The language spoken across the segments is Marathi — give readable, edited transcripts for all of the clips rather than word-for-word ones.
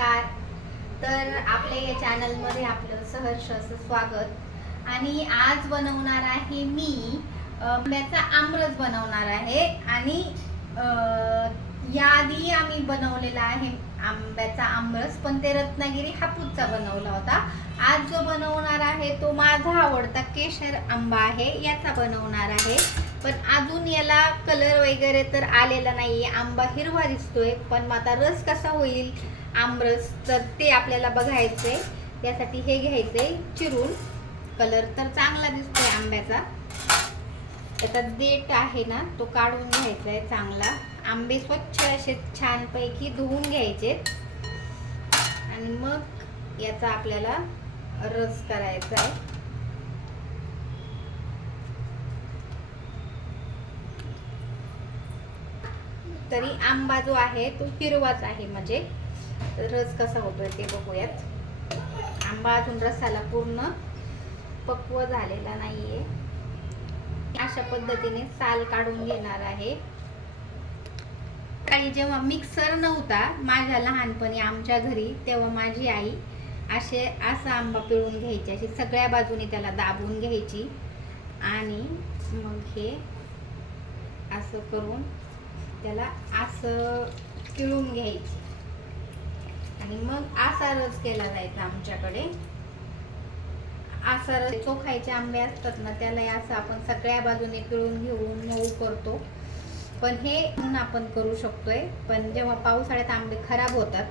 नमस्कार. तर आपल्या या चॅनलमध्ये आपलं सहर्ष असं स्वागत. आणि आज बनवणार आहे मी आंब्याचा आमरस बनवणार आहे. आणि याआधी आम्ही बनवलेला आहे आंब्याचा आमरस, पण ते रत्नागिरी हापूसचा बनवला होता. आज जो बनवणार आहे तो माझा आवडता केशर आंबा आहे, याचा बनवणार आहे. पण अजून याला कलर वगैरे तर आलेला नाहीये, आंबा हिरवा दिसतोय. पण आता रस कसा होईल आमरस तर ते आपल्याला बघायचंय. त्यासाठी हे घ्यायचंय चिरून. कलर तर चांगला दिसतोय आंब्याचा. त्याचा देठ आहे ना तो काढून घ्यायचा आहे चांगला. आंबे स्वच्छ असे छानपैकी धुवून घ्यायचे आणि मग याचा आपल्याला रस करायचा आहे. तरी आंबा जो आहे तो हिरवाच आहे, म्हणजे रस कसा होतोय ते बघूयात. आंबा अजून रसाला पूर्ण पक्व झालेला नाहीये. अशा पद्धतीने साल काढून घेणार आहे. आणि जेव्हा मिक्सर नव्हता माझ्या लहानपणी आमच्या घरी, तेव्हा माझी आई असा आंबा पिळून घ्यायची, अशी सगळ्या बाजूने त्याला दाबून घ्यायची आणि मग हे असं करून त्याला असं पिळून घ्यायची आणि मग असा रस केला जायचा आमच्याकडे. असा रस चोखायचे आंबे असतात ना, त्याला असं आपण सगळ्या बाजूने पिळून घेऊन मऊ करतो. पण हे आपण करू शकतोय, पण जेव्हा पावसाळ्यात आंबे खराब होतात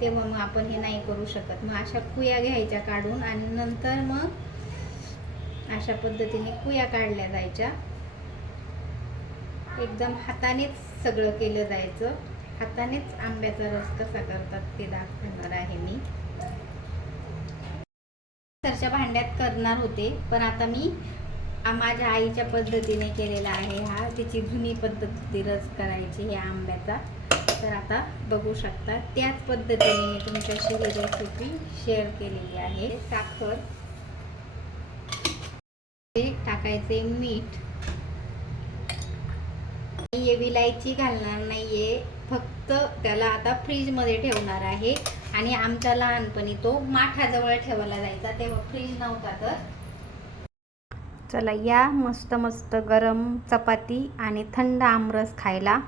तेव्हा मग आपण हे नाही करू शकत. मग अशा कुया घ्यायच्या काढून आणि नंतर मग अशा पद्धतीने कुया काढल्या जायच्या. एकदम हातानेच सगळं केलं जायचं. हातानेच आंब्याचा रस कसा करतात ते दाखवणार आहे मी. मिक्सरच्या भांड्यात करणार होते, पण आता मी माझ्या आईच्या पद्धतीने केलेला आहे. हा तिची जुनी पद्धत होती रस करायची ह्या आंब्याचा. तर आता बघू शकता त्याच पद्धतीने मी तुमच्याशी ही रेसिपी शेअर केलेली आहे. साखर टाकायचे, मीठ, विलायची घालणार नाहीये, फक्त त्याला आता फ्रीज मध्ये ठेवणार आहे. आणि आमच्या लहानपणी तो माठाजवळ ठेवला जायचा, तेव्हा फ्रीज नव्हता. तर चला या मस्त मस्त गरम चपाती आणि थंड आमरस खायला.